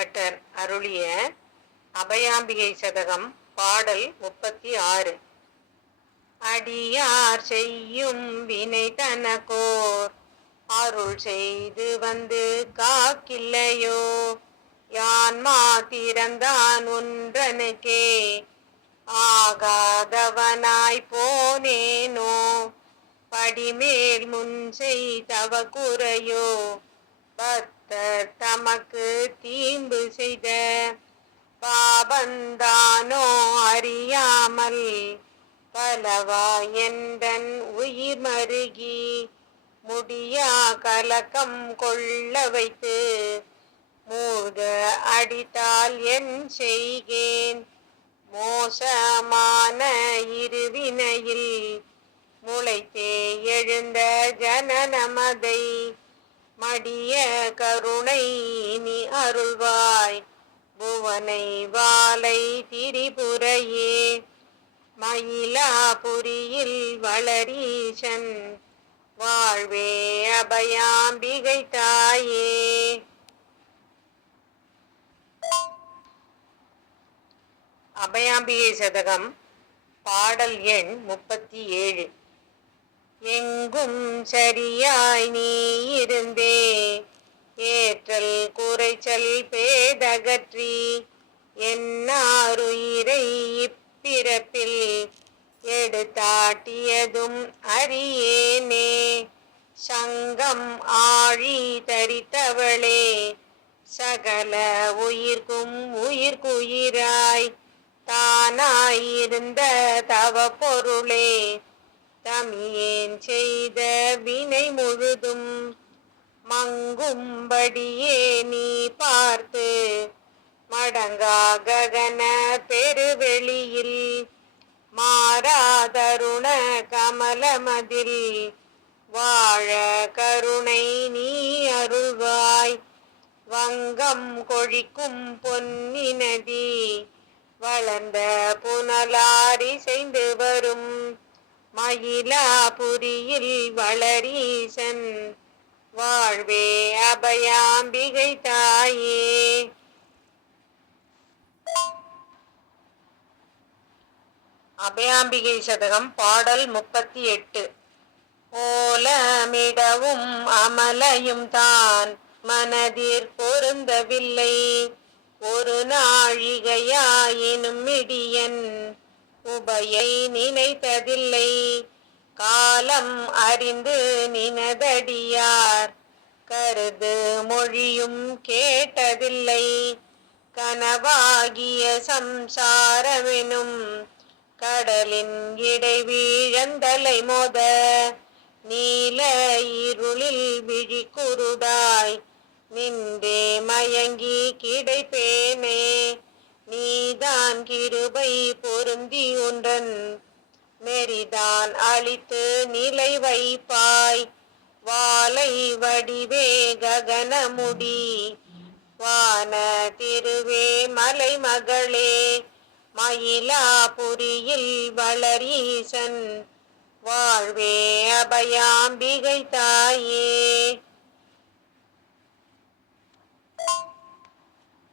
Butter அருளிய அபயாம்பிகை சதகம் பாடல் 36. அடியார் செய்யும் வினை தனக்கோர் அருள் செய்து வந்து காக்கில்லையோ, யான் மாத்திரந்தான் ஒன்றனுக்கே ஆகாதவனாய் போனேனோ, படிமேல் முன் செய்தவ குறையோ, பக்தர் தமக்கு தீம்பு செய்த பாபந்தானோ அறியாமல், பலவாய் எந்தன் உயிர் மருகி முடியா கலக்கம் கொள்ள வைத்து மூழ்க அடித்தால் என் செய்கேன், மோசமான இருவினையில் முளைத்தே எழுந்த ஜனனமதை மடிய கருணை நீ அருள்வாய், புவனை வாலை திரிபுரையே மயிலாபுரியில் வளரீசன் வாழ்வே அபயாம்பிகை தாயே. அபயாம்பிகை சதகம் பாடல் எண் 37. எங்கும் சரியாய் நீ இருந்தே ஏற்றல் குறைச்சல் பேதகற்றி, என்னாருயிரை இப்பிறப்பில் எடுத்தாட்டியதும் அறியேனே, சங்கம் ஆழி தரித்தவளே சகல உயிர்க்கும் உயிர்க்குயிராய் தானாயிருந்த தவ பொருளே, தமியேன் செய்த வினை முழுதும் மங்கும்படியே நீ பார்த்து, மடங்கா ககன பெருவெளியில் மாறாதருண கமலமதில் வாழ கருணை நீ அருள்வாய், வங்கம் கொழிக்கும் பொன்னி நதி வளர்ந்த புனலாரி செய்து வரும் மயிலாபுரியில் வளரீசன் வாழ்வே அபயாம்பிகை தாயே. அபயாம்பிகை சதகம் பாடல் 38. ஓலமிடவும் அமலையும் தான் மனதிற் பொருந்தவில்லை, ஒரு நாழிகையாயினும் இடியன் உபயை நினைத்ததில்லை, காலம் அறிந்து நினதடியார் கருது மொழியும் கேட்டதில்லை, கனவாகிய சம்சாரமெனும் கடலின் இடைவீழந்தலை மோத நீல இருளில் விழி குருடாய் நின்றே மயங்கி கிடைப்பேனே, நீதான் கிருபை பொருந்தி ஒன்றன் நெறிதான் அளித்து நிலை வைப்பாய், வாலை வடிவே ககனமுடி வான திருவே மலை மகளே மயிலாபுரியில் வளரீசன் வாழ்வே அபயாம்பிகை தாயே.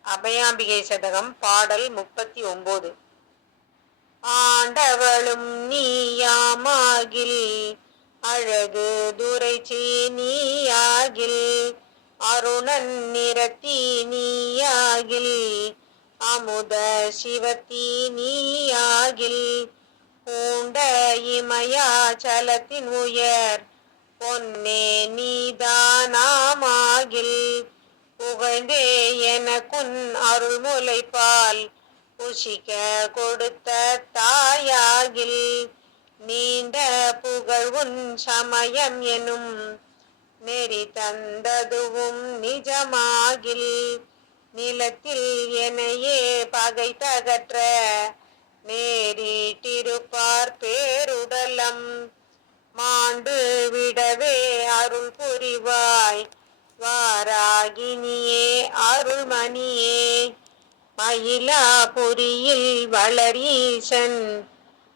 அபயாம்பிகை சதகம் பாடல் 39. ஆண்டவளும் நீயாமாகில் அழகு துரைச்சி நீயாகில், அருணன் நிறத்தி நீயாகில், அமுத சிவத்தி நீயாகில், பூண்ட இமயாச்சலத்தின் உயர் பொன்னே நீதானாமாகில், புகழ்ந்தே எனக்குன் அருள்முலைப்பால் புஷிக்க கொடுத்த தாயாகில், நீண்ட புகழ் உன் சமயம் எனும் நெறி தந்ததுவும் நிஜமாகில், நிலத்தில் எனையே பகை தகற்ற நேரிட்டிருப்பார் பேருடலம், மாண்டு விடவே அருள் புரிவாய் வாராகினியே அருள்மணியே, மயிலாபுரியில் வளரீசன்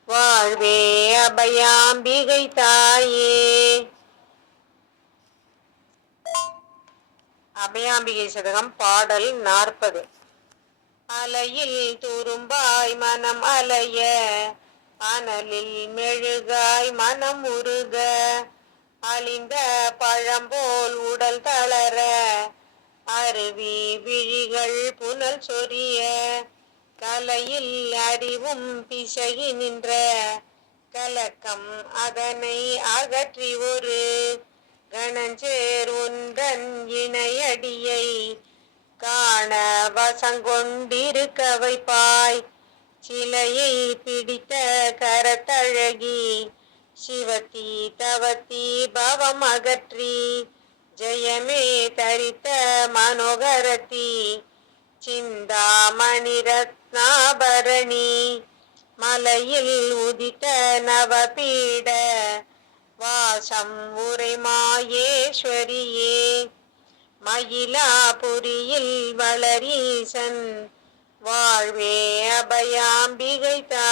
வாழ்வே அபயாம்பிகை தாயே. அபயாம்பிகை சதகம் பாடல் 40. அலையில் துரும்பாய் மனம் அலைய, அனலில் மெழுகாய் மனம் உருக, அழிந்த பழம்போல் உடல் தளர, அருவி விழிகள் புனல் சொரிய, கலையில் அறிவும் பிசகி நின்ற, கலக்கம் அதனை அகற்றி ஒரு கணஞ்சேர் உந்தன் இணையடியை காண வசங்கொண்டிருக்க வைப்பாய். சிலையை பிடித்த கரத்தழகி, சிவத்தி தவத்தி பவம் அகற்றி, ஜெயமே தரித்த மனோகரத்தி, சிந்தாமணி ரத்னாபரணி, மலையில் உதித்த நவபீட வாசம் உரை மாயேஸ்வரியே, மயிலாபுரியில் வளரீசன் வாழ்வே அபயாம்பிகை தாய்.